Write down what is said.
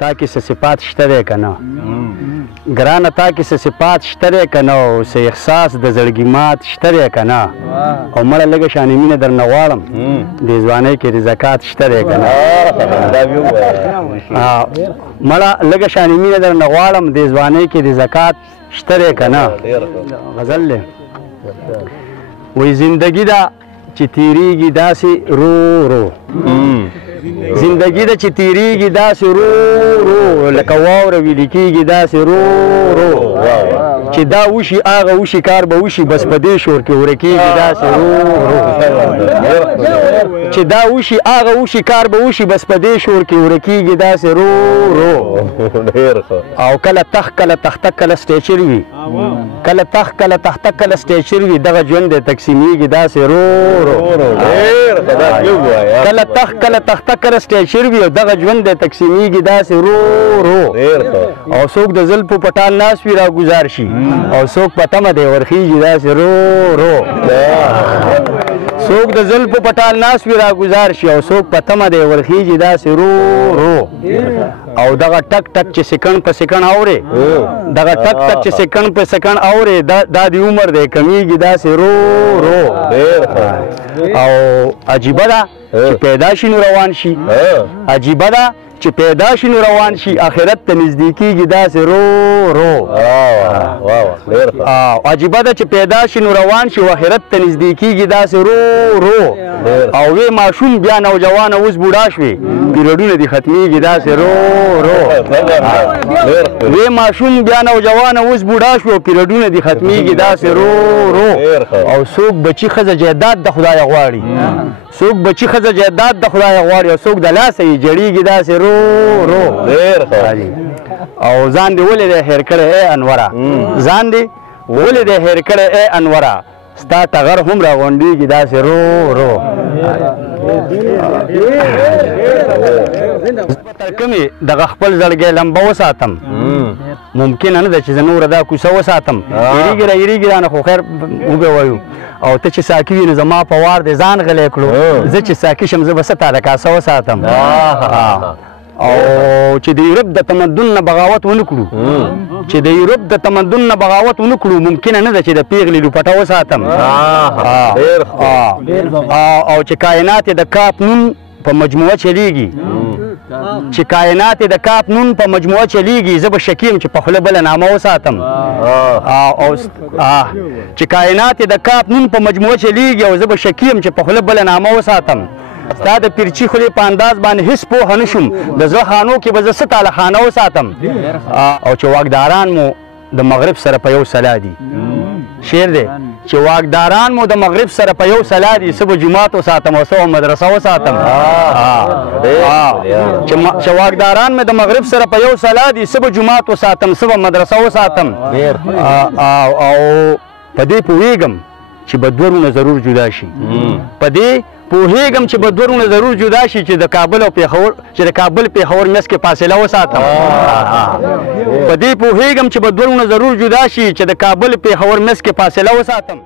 تا کې څه صفات شته دی که نه ګرانه تا کې څه صفات شته دی که نه او څه احساس د زړګي مات شته دی که نه او مړه لږه شانې مینه درنه غواړم دې ځوانۍ کې د زکات شته دی که نه مړه لږه شانې مینه درنه غواړم دې ځوانۍ کې د زکات شته دی که نه غزل دی وایي زندګي ده چې تېرېږي داسې رو رو زندگی ده چې تیریږي داسې رو رو لکه واوره ویلې کېږي داسې رو رو چې دا وشي هغه وشي کار به وشي بس په دې شور کې ورکېږي داسې رو رو چې دا وشي هغه وشي کار به وشي بس په دې شور کې ورکېږي داسې رو رو او کله تخت کله تخته کله سټیچر وي کله تخت کله تخته کله سټیچر وي دغه ژوند دی تقسیمېږي داسې رو رو کله تخت کله تخته کله سټیچر وي او دغه ژوند دی تقسیمېږي داسې رو رو او څوک د زلفو په ټال ناست وي راګزار شي او څوک په تمه دی ورخېږي داسې رو رو څوک د زلفو په ټال ناست وي راګزار شي او څوک په تمه دی ورخېږي داسې رو رو او دغه ټک ټک چې سکند په سکند اورې دغه ټک ټک چې سکند په سکند اورې دا د عمر دی کمیږي داسې رو رو او عجیبه ده چې پیدا شي نو روان شي عجیبه ده چې پیدا شي نو روان شي آخرت ته نږدې کېږي داسې رو رو عجیبه ده چې پیدا شي نو روان شي آخرت ته نږدې کېږي داسې رو رو او وی ماشوم بیا نوجوانه اوس بوډا شوې پیریډونه دې ختمېږي داسې رو رو وی ماشوم بیا نوجوانه اوس بوډا شو پیریډونه دې ختمېږي داسې رو رو او څوک بچي ښځه جایداد د خدایه غواړي څوک بچي ښځه جایداد د خدایه غواړي او څوک د لاسه یې جړېږي داسې رو رو او ځان دې ولې دی هېر کړی ای انوره ځان دې ولې دی هېر کړی ای انوره ستا ټغر هم راغونډېږي داسې رو رو تر کومې دغه خپل زړګی لمبه وساتم ممکنه نه ده چې زه نوره دا کوڅه وساتم یېرېږي را یېرېږي رانه خو خیر وبې وایو او ته چې ساقي وي نو زما په وار دی ځان غلی کړو زه چې ساقي شم زه به څه تاله کاسه وساتم او چې د یورپ د تمدن نه بغاوت ونه کړو چې د یورپ د تمدن نه بغاوت ونه کړو ممکنه نه ده چې د پیغلې لوپټه وساتم او چې کائنات د کاپ نون په مجموعه چلیږي چې کائنات د کاپ نون په مجموعه چلیږي زه به شکیم چې په خوله بله نامه وساتم او چې کائنات د کاپ نون په مجموعه چلیږي او زه به شکیم چې په خوله بله نامه وساتم ستا د پیرچي خولې په انداز باندې هېڅ پوهه نه شوم د زړه خانو کې به زه څه تاله خانه وساتم او چې واکداران مو د مغرب سره په یو سلا دي شعر دی چې واکداران مو د مغرب سره په یو سلا دي څه به جومات وساتم او څه به مدرسه وساتم چې واکداران مې د مغرب سره په یو سلا دي څه به جومات وساتم څه به مدرسه وساتم او په دې پوهېږم چې به دوه ورونه ضرور جدا شي په دې پوهېږم چې به دوه ورونه ضرور جدا شي چې د کابل او پېښور چې د کابل پېښور منځ کې فاصله وساتم په دې پوهېږم چې به دوه ورونه ضرور جدا شي چې د کابل پېښور منځ کې فاصله وساتم